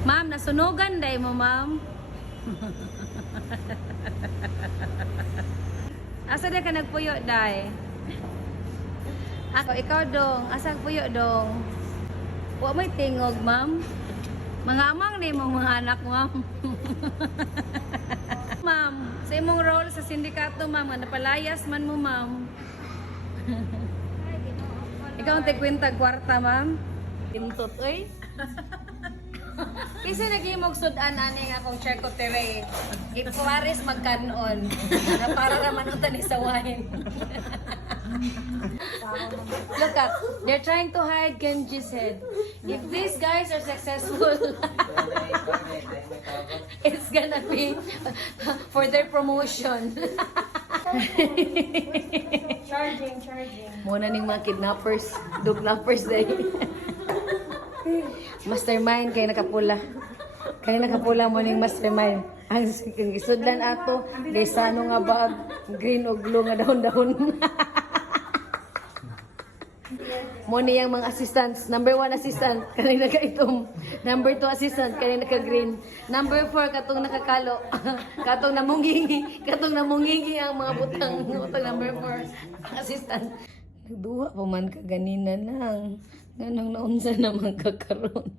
Ma'am, nasunugan day mo, ma'am. Asa na ka nagpuyo, day? Ako, ikaw dong. Asa puyo dong? Wa may tingog, ma'am. Mga amang ni mo mga anak, ma'am. ma'am, sa imong role sa sindikato, ma'am, napalayas man mo, ma'am. Ikaw ang tikwinta kwarta, ma'am. Tintot, oy. Kasi nagimog sudan ani nga akong Checo Tere. Iparis magkanon. Na para naman sa wine. Look at, they're trying to hide Genji's head. If these guys are successful, it's gonna be for their promotion. Charging, charging. Muna ning mga kidnappers, kidnappers day. Mastermind kay nakapula. Kay nakapula mo ning mastermind. Ang ang isudlan ato, kay sano nga bag, green og blue nga dahon-dahon. mo niyang mga assistants. Number one assistant, kanina nakaitom. Number two assistant, kanina naka-green. Number four, katong nakakalo. katong namungingi. Katong namungingi ang mga butang. Butang number four, assistant. Nagduwa pa man ka ganina lang. Nga nang naunsa naman kakaroon.